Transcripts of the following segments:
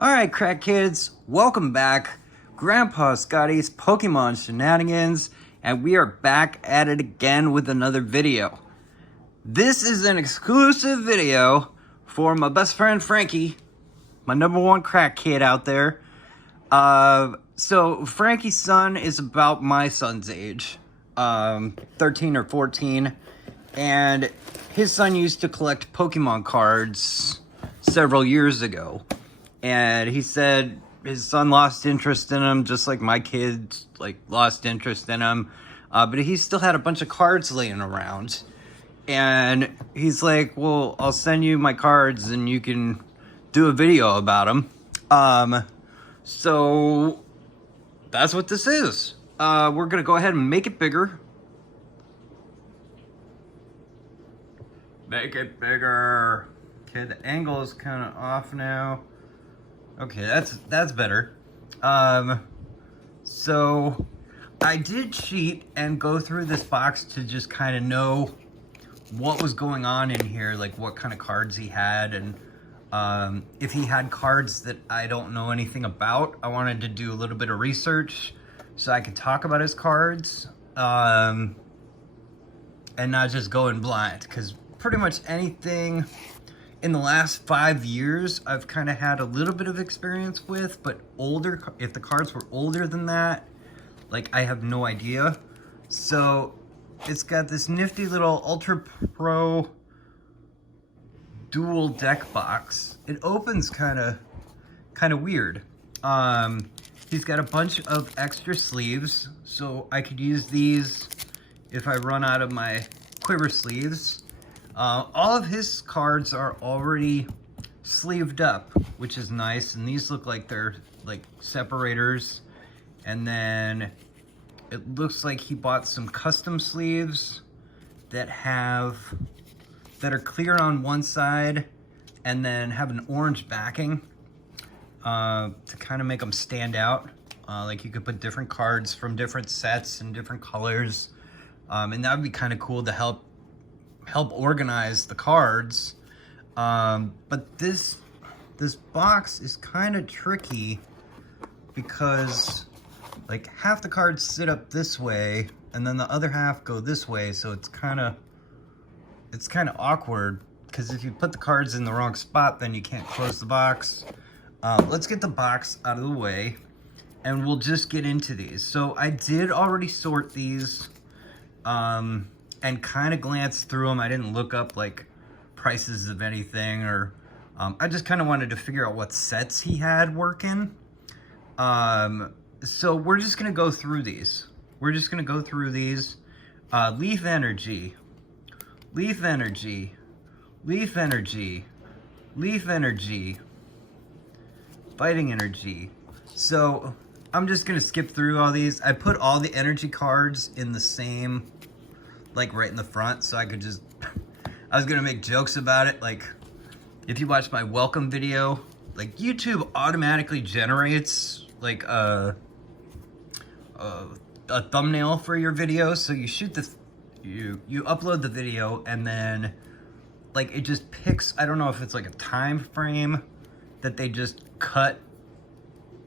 Alright, crack kids, welcome back. Grandpa Scotty's Pokemon Shenanigans, and we are back at it again with another video. This is an exclusive video for my best friend Frankie, my #1 crack kid out there. So Frankie's son is about my son's age, 13 or 14, and his son used to collect Pokemon cards several years ago. And he said his son lost interest in him, just like my kids lost interest in him. But he still had a bunch of cards laying around. And he's like, well, I'll send you my cards and you can do a video about them. So that's what this is. We're going to go ahead and make it bigger. Make it bigger. Okay, the angle is kind of off now. Okay, that's better. So I did cheat and go through this box to just kind of know what was going on in here, like what kind of cards he had, and if he had cards that I don't know anything about. I wanted to do a little bit of research so I could talk about his cards, and not just go in blind, because pretty much anything in the last 5 years, I've kind of had a little bit of experience with, but older, if the cards were older than that, like, I have no idea. So it's got this nifty little Ultra Pro dual deck box. It opens kind of weird. He's got a bunch of extra sleeves, so I could use these if I run out of my quiver sleeves. All of his cards are already sleeved up, which is nice, and these look like they're like separators. And then it looks like he bought some custom sleeves that are clear on one side and then have an orange backing to kind of make them stand out. Like you could put different cards from different sets and different colors, and that would be kind of cool to help organize the cards. But this box is kind of tricky because like half the cards sit up this way and then the other half go this way, so it's kind of awkward, because if you put the cards in the wrong spot, then you can't close the box. Let's get the box out of the way and we'll just get into these. So I did already sort these, and kind of glanced through them. I didn't look up like prices of anything, or I just kind of wanted to figure out what sets he had working. So we're just gonna go through these. Leaf Energy, Leaf Energy, Leaf Energy, Leaf Energy, Fighting Energy. So I'm just gonna skip through all these. I put all the energy cards in the same, like right in the front, so I could just, I was gonna make jokes about it. Like, if you watch my welcome video, like YouTube automatically generates like a thumbnail for your video. So you shoot this, you upload the video, and then like it just picks, I don't know if it's like a time frame that they just cut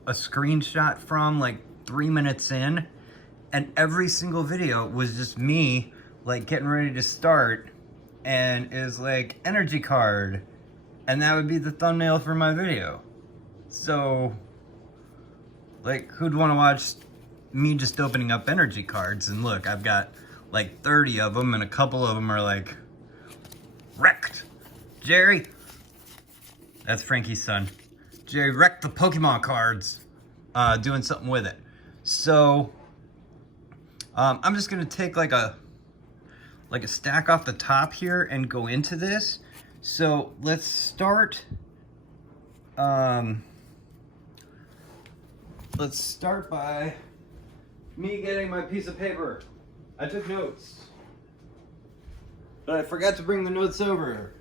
a screenshot from, like 3 minutes in, and every single video was just me like getting ready to start, and is like energy card, and that would be the thumbnail for my video. So like, who'd want to watch me just opening up energy cards? And look, I've got like 30 of them, and a couple of them are like wrecked. Jerry, that's Frankie's son. Jerry wrecked the Pokemon cards doing something with it. So I'm just gonna take like a stack off the top here and go into this. So let's start, by me getting my piece of paper. I took notes, but I forgot to bring the notes over,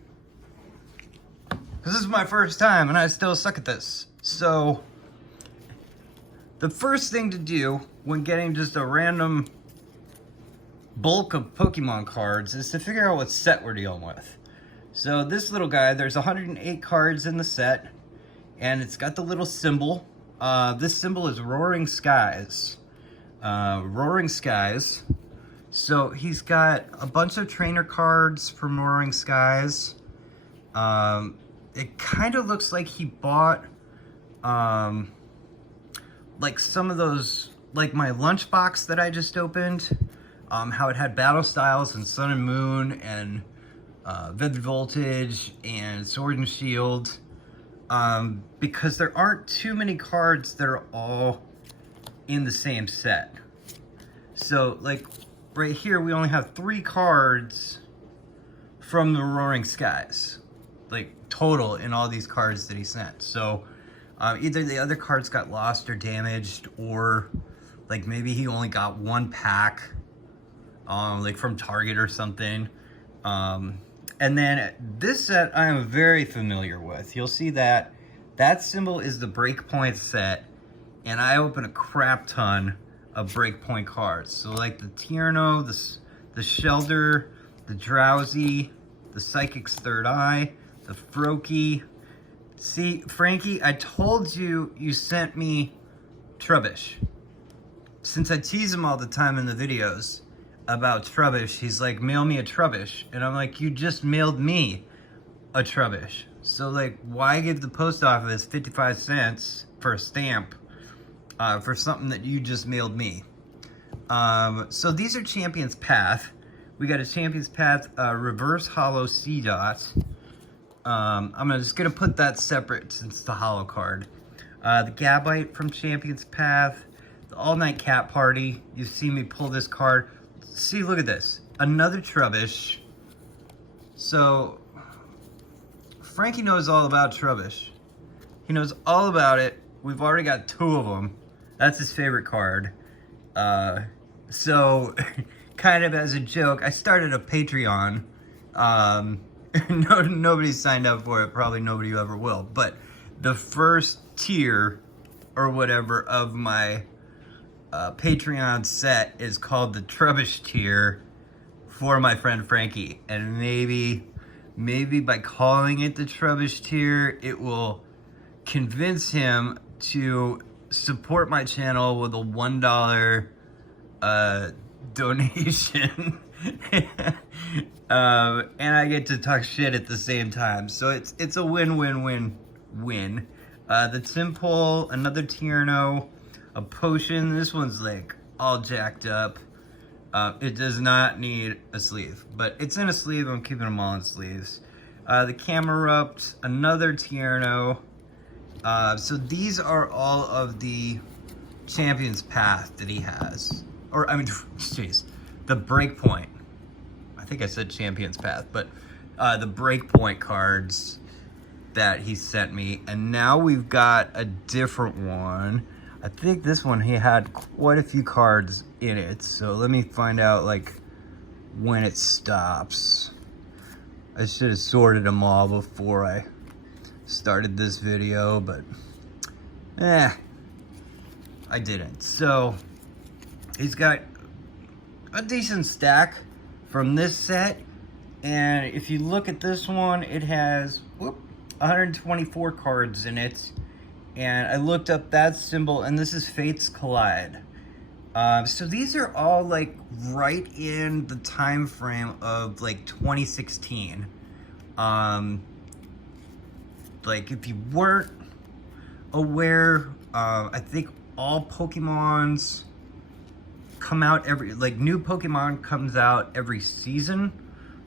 because this is my first time and I still suck at this. So the first thing to do when getting just a random bulk of Pokemon cards is to figure out what set we're dealing with. So this little guy, there's 108 cards in the set, and it's got the little symbol. This symbol is Roaring Skies. Roaring Skies. So he's got a bunch of trainer cards from Roaring Skies. It kind of looks like he bought like some of those, like my lunchbox that I just opened, how it had Battle Styles and Sun and Moon and Vivid Voltage and Sword and Shield, because there aren't too many cards that are all in the same set. So like right here, we only have 3 cards from the Roaring Skies, like total in all these cards that he sent. So either the other cards got lost or damaged, or like maybe he only got 1 pack, like from Target or something. And then this set I am very familiar with. You'll see that that symbol is the Breakpoint set, and I open a crap ton of Breakpoint cards. So like the Tierno, the Shelder, the Drowsy, the Psychic's Third Eye, the Froakie. See, Frankie, I told you you sent me Trubbish. Since I tease him all the time in the videos about Trubbish, he's like, mail me a Trubbish. And I'm like, you just mailed me a Trubbish. So like, why give the post office 55 cents for a stamp for something that you just mailed me? So these are Champion's Path. We got a Champion's Path reverse hollow C-Dot. I'm just gonna put that separate since it's the hollow card. The Gabite from Champion's Path, the All Night Cat Party. You see me pull this card. See, look at this. Another Trubbish. So, Frankie knows all about Trubbish. He knows all about it. We've already got 2 of them. That's his favorite card. So, kind of as a joke, I started a Patreon. Nobody signed up for it. Probably nobody ever will. But the first tier or whatever of my Patreon set is called the Trubbish tier for my friend Frankie. And maybe by calling it the Trubbish tier, it will convince him to support my channel with a $1 donation. And I get to talk shit at the same time. So it's a win-win-win-win. The Timpole, another Tierno, a Potion. This one's like all jacked up. It does not need a sleeve, but it's in a sleeve. I'm keeping them all in sleeves. The Camerupt, another Tierno. So these are all of the Champion's Path that he has. Or, I mean, jeez, the Breakpoint. I think I said Champion's Path, but the Breakpoint cards that he sent me. And now we've got a different one. I think this one, he had quite a few cards in it. So let me find out, like, when it stops. I should have sorted them all before I started this video, but I didn't. So he's got a decent stack from this set, and if you look at this one, it has 124 cards in it. And I looked up that symbol, and this is Fates Collide. So these are all like right in the time frame of like 2016. Like if you weren't aware, I think all Pokemons come out new Pokemon comes out every season.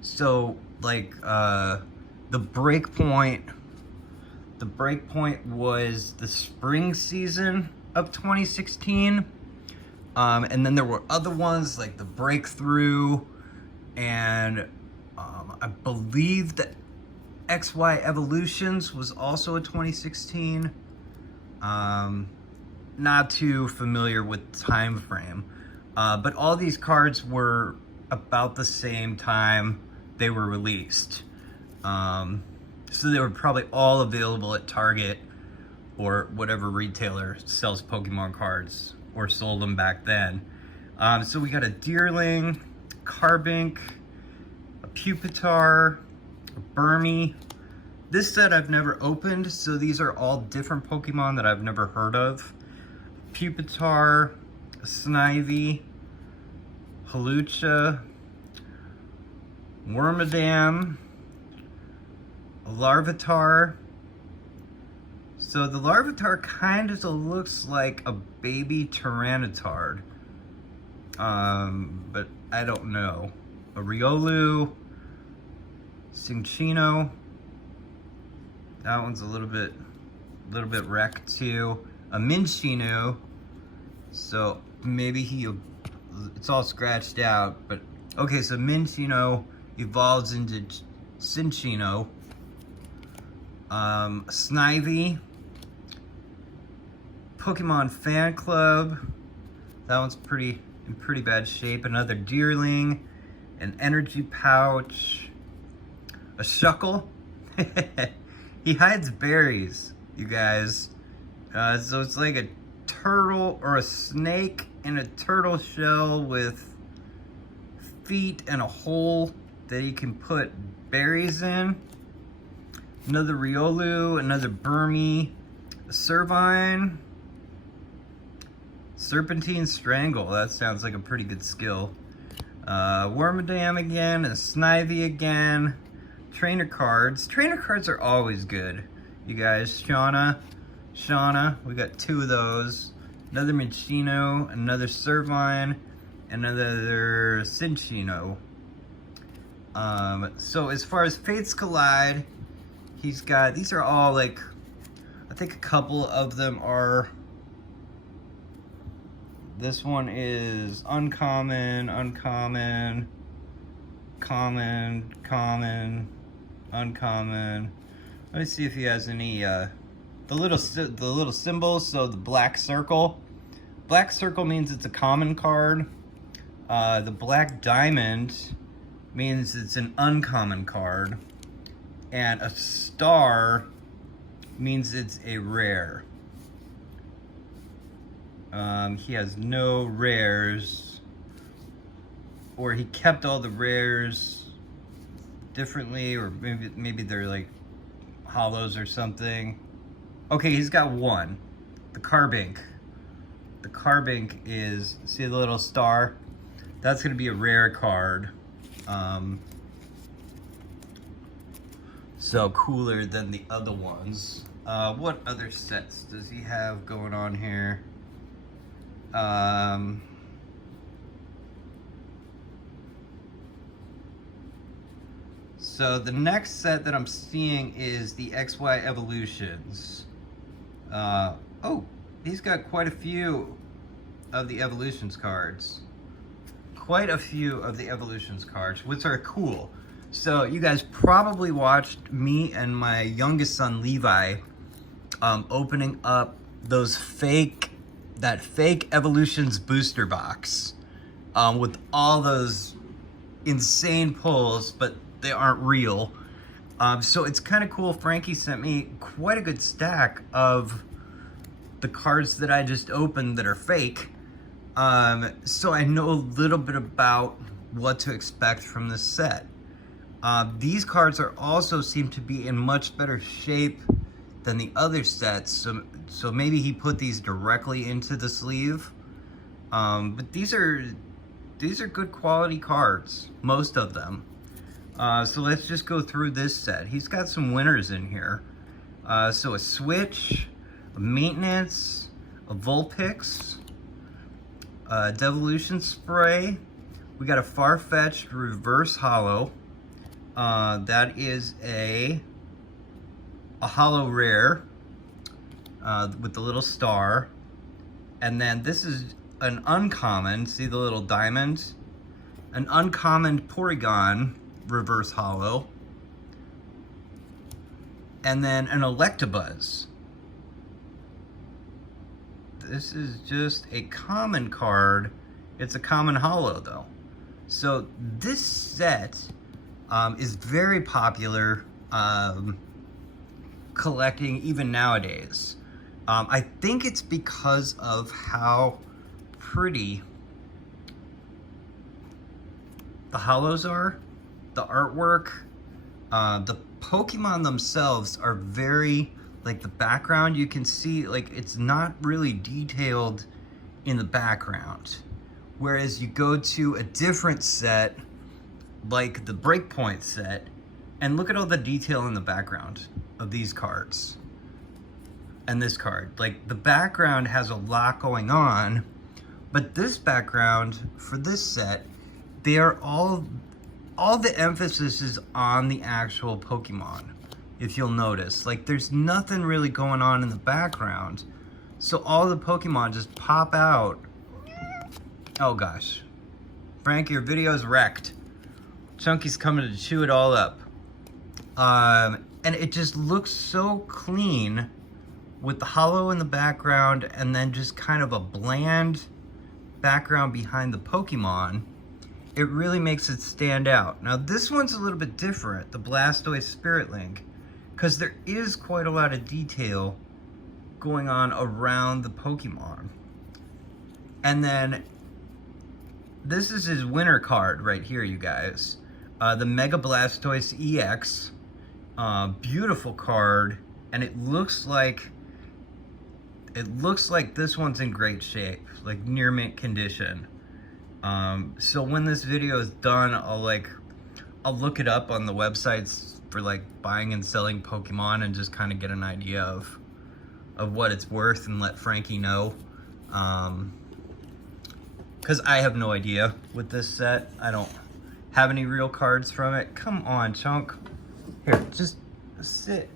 So like the Breakpoint was the spring season of 2016. And then there were other ones like the Breakthrough, and I believe that XY Evolutions was also a 2016. Not too familiar with time frame, but all these cards were about the same time they were released. So they were probably all available at Target or whatever retailer sells Pokemon cards or sold them back then. So we got a Deerling, Carbink, a Pupitar, a Burmy. This set I've never opened, so these are all different Pokemon that I've never heard of. Pupitar, Snivy, Hawlucha, Wormadam, Larvitar. So the Larvitar kind of looks like a baby Tyranitar, but I don't know. A Riolu, Cinccino. That one's a little bit wrecked too. A Minccino. So maybe it's all scratched out, but okay. So Minccino evolves into Cinccino. Snivy. Pokemon Fan Club. That one's in pretty bad shape. Another Deerling. An Energy Pouch. A Shuckle. He hides berries, you guys. So it's like a turtle or a snake in a turtle shell with feet and a hole that he can put berries in. Another Riolu, another Burmy, a Servine, Serpentine Strangle. That sounds like a pretty good skill. Wormadam again, a Snivy again. Trainer cards. Trainer cards are always good, you guys. Shauna. We got 2 of those. Another Minccino, another Servine, another Cinccino. So as far as Fates Collide, he's got, these are all like, I think a couple of them are, this one is uncommon, common, uncommon. Let me see if he has any the little symbols. So the black circle means it's a common card. The black diamond means it's an uncommon card, and a star means it's a rare. He has no rares, or he kept all the rares differently, or maybe they're like hollows or something. Okay, he's got one. The Carbink. The Carbink is, see the little star? That's gonna be a rare card. So cooler than the other ones. What other sets does he have going on here? So the next set that I'm seeing is the XY Evolutions. Oh, he's got quite a few of the Evolutions cards. Which are cool. So you guys probably watched me and my youngest son Levi opening up that fake Evolutions booster box with all those insane pulls, but they aren't real. So it's kind of cool. Frankie sent me quite a good stack of the cards that I just opened that are fake. So I know a little bit about what to expect from this set. These cards also seem to be in much better shape than the other sets. So maybe he put these directly into the sleeve. But these are good quality cards, most of them. So let's just go through this set. He's got some winners in here. So a Switch, a Maintenance, a Vulpix, a Devolution Spray. We got a Farfetch'd Reverse Hollow. That is a Hollow Rare with the little star. And then this is an uncommon, see the little diamond? An uncommon Porygon Reverse Hollow, and then an Electabuzz. This is just a common card. It's a common hollow though. So this set is very popular collecting even nowadays. I think it's because of how pretty the hollows are. The artwork, Pokemon themselves are very, like the background, you can see like it's not really detailed in the background. Whereas you go to a different set, like the Breakpoint set, and look at all the detail in the background of these cards. And this card. Like the background has a lot going on, but this background for this set, they are all the emphasis is on the actual Pokemon. If you'll notice, like there's nothing really going on in the background. So all the Pokemon just pop out. Oh gosh. Frankie, your video's wrecked. Chunky's coming to chew it all up. And it just looks so clean with the hollow in the background and then just kind of a bland background behind the Pokemon. It really makes it stand out. Now this one's a little bit different, the Blastoise Spirit Link, because there is quite a lot of detail going on around the Pokemon. And then this is his winner card right here, you guys. The Mega Blastoise EX. Beautiful card, and it looks like this one's in great shape, like near mint condition. So when this video is done, I'll look it up on the websites for like buying and selling Pokemon and just kind of get an idea of what it's worth and let Frankie know. Because I have no idea with this set. I don't have any real cards from it. Come on, Chunk. Here, just sit.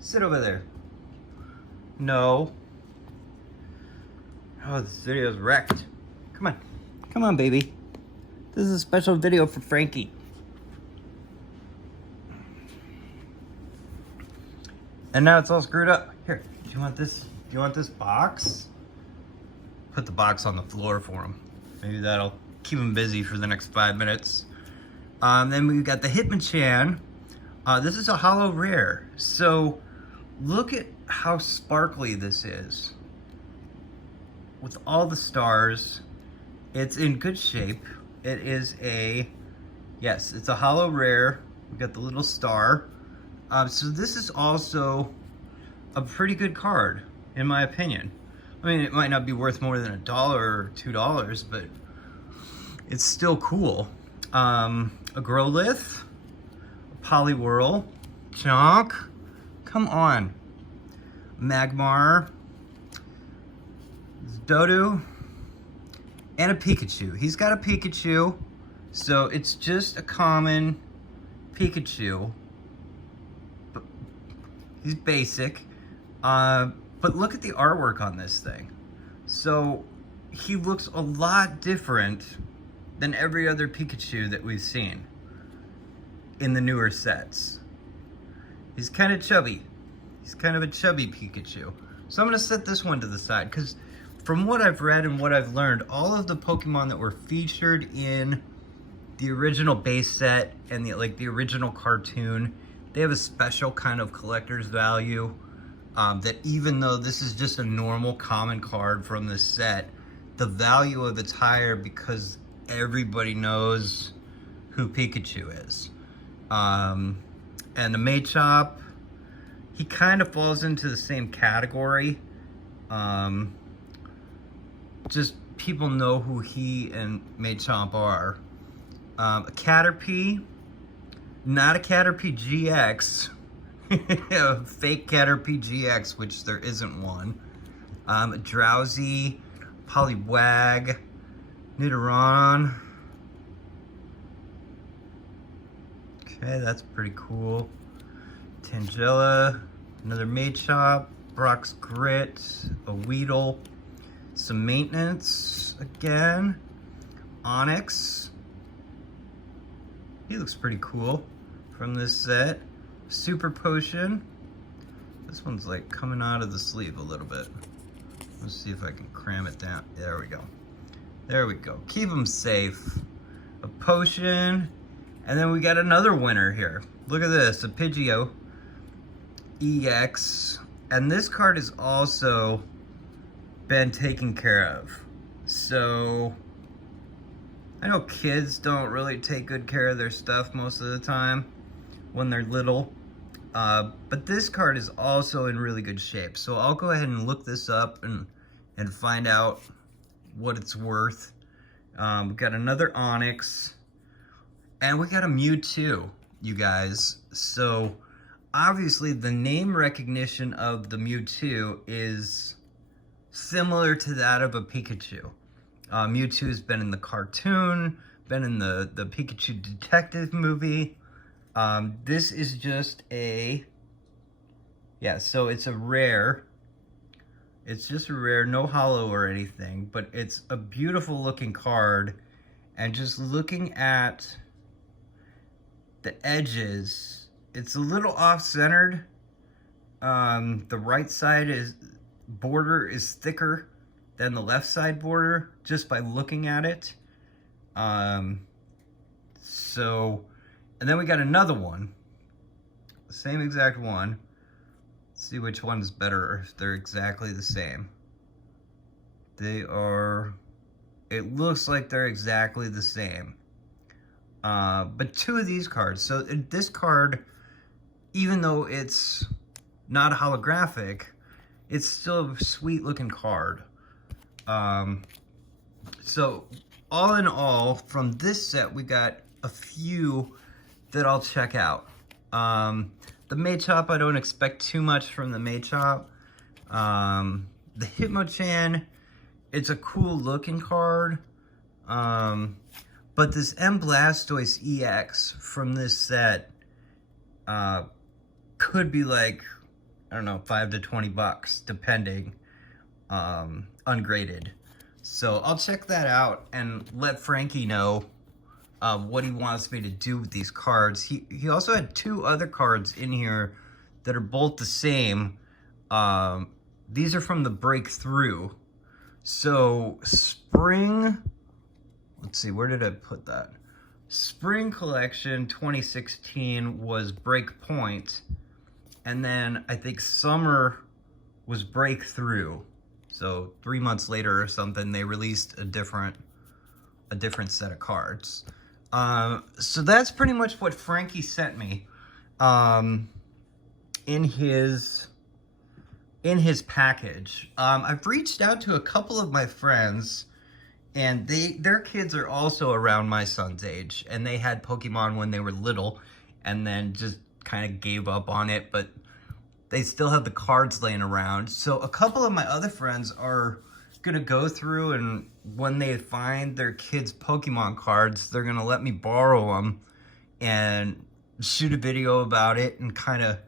Sit over there. No. Oh, this video is wrecked. Come on. Come on, baby. This is a special video for Frankie. And now it's all screwed up. Here, do you want this? Do you want this box? Put the box on the floor for him. Maybe that'll keep him busy for the next 5 minutes. Then we've got the Hitmonchan. This is a hollow rare. So look at how sparkly this is. With all the stars, it's in good shape. It is yes, it's a hollow rare. We've got the little star. So this is also a pretty good card, in my opinion. I mean, it might not be worth more than $1 or $2, but it's still cool. A Growlithe, a Poliwhirl, Chonk, come on, Magmar, Dodu, and a Pikachu. He's got a Pikachu, so it's just a common Pikachu. But he's basic, but look at the artwork on this thing. So he looks a lot different than every other Pikachu that we've seen in the newer sets. He's kind of chubby. He's kind of a chubby Pikachu. So I'm gonna set this one to the side because from what I've read and what I've learned, all of the Pokemon that were featured in the original base set and the original cartoon, they have a special kind of collector's value that even though this is just a normal common card from this set, the value of it's higher because everybody knows who Pikachu is. And the Machop, he kind of falls into the same category. Just people know who he and Machop are. A Caterpie, not a Caterpie GX, a fake Caterpie GX, which there isn't one. A Drowsy, Poliwag, Nidoron. Okay, that's pretty cool. Tangela, another Machop, Brock's Grit, a Weedle, some maintenance again. Onyx. He looks pretty cool from this set. Super Potion. This one's like coming out of the sleeve a little bit. Let's see if I can cram it down. There we go. There we go. Keep them safe. A Potion. And then we got another winner here. Look at this, a Pidgeot EX. And this card has also been taken care of. So I know kids don't really take good care of their stuff most of the time, when they're little. But this card is also in really good shape. So I'll go ahead and look this up and find out what it's worth. We got another Onyx, and we got a Mewtwo, you guys. So obviously the name recognition of the Mewtwo is similar to that of a Pikachu. Mewtwo's been in the cartoon, been in the Pikachu detective movie. This is just a, yeah, so it's a rare. It's just a rare, no holo or anything, but it's a beautiful looking card. And just looking at the edges, it's a little off-centered. The right side border is thicker than the left side border, just by looking at it. And then we got another one, the same exact one. Let's see which one's better, or if they're exactly the same. They are, it looks like they're exactly the same. But two of these cards, so this card, even though it's not holographic, it's still a sweet looking card. So all in all, from this set, we got a few that I'll check out. The Machop, I don't expect too much from the Machop. The Hitmonchan, it's a cool looking card. But this M Blastoise EX from this set could be like, I don't know, $5 to $20, depending, ungraded. So I'll check that out and let Frankie know what he wants me to do with these cards. He also had two other cards in here that are both the same. These are from the Breakthrough. So Spring, let's see, where did I put that? Spring Collection 2016 was Breakpoint, and then I think Summer was Breakthrough. So 3 months later or something, they released a different set of cards. So that's pretty much what Frankie sent me in his package. I've reached out to a couple of my friends, and their kids are also around my son's age, and they had Pokemon when they were little and then just kind of gave up on it, but they still have the cards laying around. So a couple of my other friends are gonna go through, and when they find their kids' Pokemon cards, they're gonna let me borrow them and shoot a video about it and kind of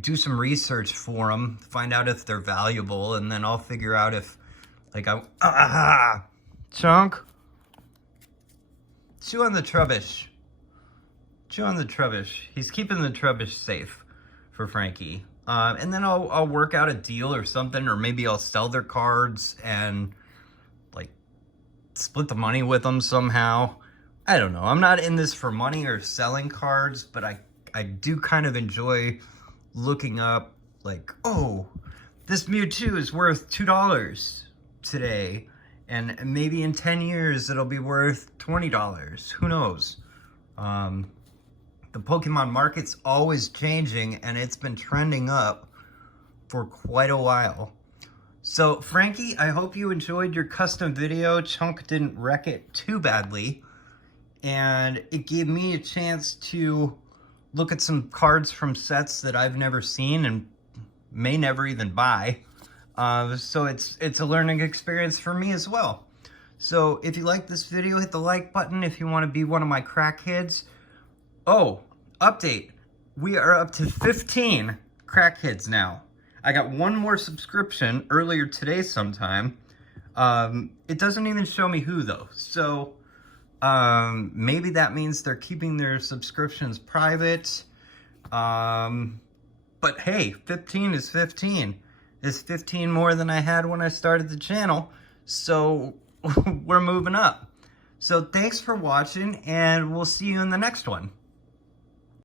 do some research for them, find out if they're valuable, and then I'll figure out if, like, Chunk, chew on the Trubbish. Chew on the Trubbish. He's keeping the Trubbish safe for Frankie. And then I'll work out a deal or something, or maybe I'll sell their cards and, like, split the money with them somehow. I don't know. I'm not in this for money or selling cards, but I do kind of enjoy looking up, like, oh, this Mewtwo is worth $2 today, and maybe in 10 years it'll be worth $20. Who knows? The Pokemon market's always changing, and it's been trending up for quite a while. So, Frankie, I hope you enjoyed your custom video. Chunk didn't wreck it too badly, and it gave me a chance to look at some cards from sets that I've never seen and may never even buy. So it's a learning experience for me as well. So if you like this video, hit the like button if you want to be one of my crack kids. Oh, update. We are up to 15 crack kids now. I got one more subscription earlier today sometime. It doesn't even show me who though. So maybe that means they're keeping their subscriptions private. But hey, 15 is 15. It's 15 more than I had when I started the channel. So we're moving up. So thanks for watching, and we'll see you in the next one.